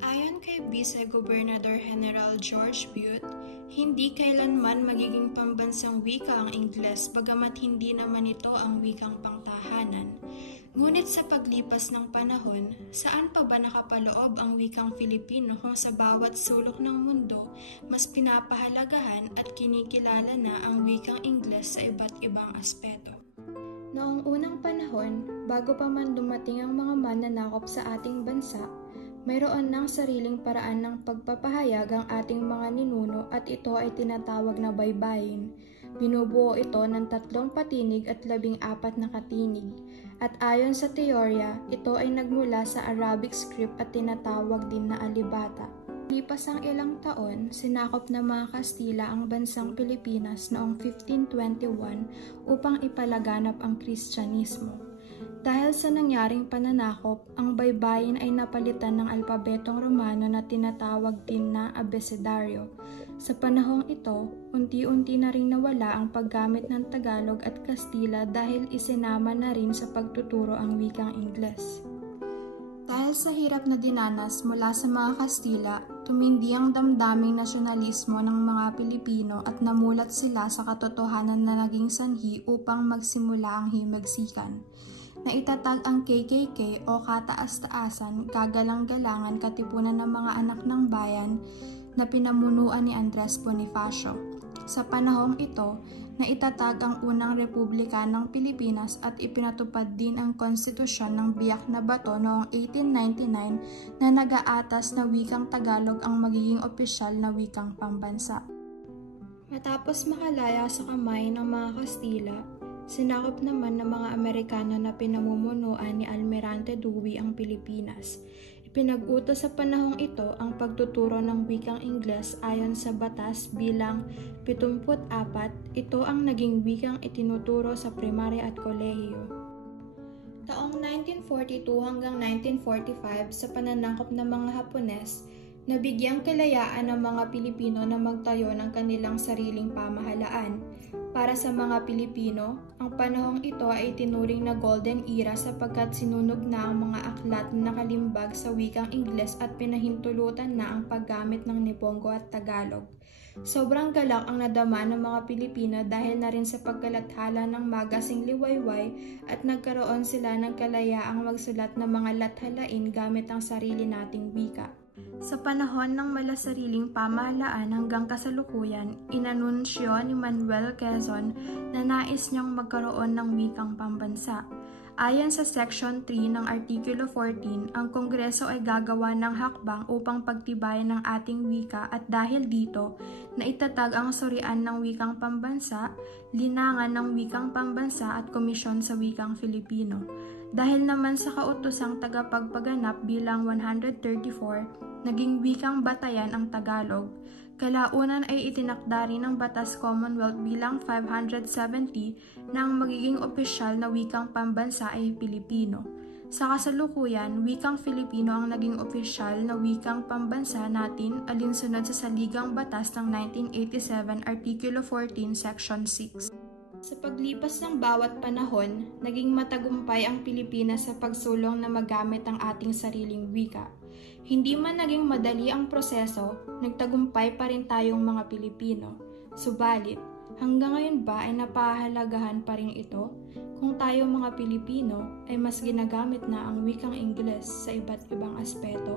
Ayon kay Vice Gobernador General George Butte, hindi kailanman magiging pambansang wika ang Ingles bagamat hindi naman ito ang wikang pangtahanan. Ngunit sa paglipas ng panahon, saan pa ba nakapaloob ang wikang Filipino kung sa bawat sulok ng mundo mas pinapahalagahan at kinikilala na ang wikang Ingles sa iba't ibang aspeto? Noong unang panahon, bago pa man dumating ang mga mananakop sa ating bansa, mayroon ng sariling paraan ng pagpapahayag ang ating mga ninuno at ito ay tinatawag na baybayin. Binubuo ito ng 3 patinig at 14 na katinig. At ayon sa teorya, ito ay nagmula sa Arabic script at tinatawag din na alibata. Lipas ang ilang taon, sinakop ng mga Kastila ang bansang Pilipinas noong 1521 upang ipalaganap ang Kristyanismo. Dahil sa nangyaring pananakop, ang baybayin ay napalitan ng alpabetong Romano na tinatawag din na abecedaryo. Sa panahong ito, unti-unti na ring nawala ang paggamit ng Tagalog at Kastila dahil isinama na rin sa pagtuturo ang wikang Ingles. Dahil sa hirap na dinanas mula sa mga Kastila, tumindi ang damdaming nasyonalismo ng mga Pilipino at namulat sila sa katotohanan na naging sanhi upang magsimula ang himagsikan. Naitatag ang KKK o Kataas-Taasan, Kagalang-Galangan Katipunan ng mga Anak ng Bayan na pinamunuan ni Andres Bonifacio. Sa panahong ito, naitatag ang unang republika ng Pilipinas at ipinatupad din ang konstitusyon ng Biak na Bato noong 1899 na nag-aatas na wikang Tagalog ang magiging opisyal na wikang pambansa. Matapos makalaya sa kamay ng mga Kastila, sinakop naman ng mga Amerikano na pinamumunuan ni Almirante Dewey ang Pilipinas. Ipinag-utos sa panahong ito ang pagtuturo ng wikang Ingles ayon sa batas bilang 74, ito ang naging wikang itinuturo sa primarya at kolehiyo. Taong 1942 hanggang 1945 sa pananakop ng mga Hapones, nabigyang kalayaan ng mga Pilipino na magtayo ng kanilang sariling pamahalaan. Para sa mga Pilipino, ang panahong ito ay itinuring na golden era sapagkat sinunog na ang mga aklat na nakalimbag sa wikang Ingles at pinahintulutan na ang paggamit ng Nipongo at Tagalog. Sobrang galak ang nadama ng mga Pilipino dahil na rin sa pagkalathala ng magasing liwayway at nagkaroon sila ng kalayaang magsulat ng mga lathalain gamit ang sarili nating wika. Sa panahon ng malasariling pamahalaan hanggang kasalukuyan, inanunsyo ni Manuel Quezon na nais niyang magkaroon ng wikang pambansa. Ayon sa Section 3 ng Artikulo 14, ang Kongreso ay gagawa ng hakbang upang pagtibayan ng ating wika at dahil dito, naitatag ang Surian ng Wikang Pambansa, Linangan ng Wikang Pambansa at Komisyon sa Wikang Filipino. Dahil naman sa kautosang tagapagpaganap bilang 134, naging wikang batayan ang Tagalog. Kalaunan ay itinakda rin ng Batas Commonwealth bilang 570 na ang magiging opisyal na wikang pambansa ay Pilipino. Sa kasalukuyan, wikang Filipino ang naging opisyal na wikang pambansa natin alinsunod sa Saligang Batas ng 1987 Artikulo 14 Section 6. Sa paglipas ng bawat panahon, naging matagumpay ang Pilipinas sa pagsulong na magamit ang ating sariling wika. Hindi man naging madali ang proseso, nagtagumpay pa rin tayong mga Pilipino. Subalit, hanggang ngayon ba ay napahalagahan pa rin ito? Kung tayo mga Pilipino ay mas ginagamit na ang wikang Ingles sa iba't ibang aspeto?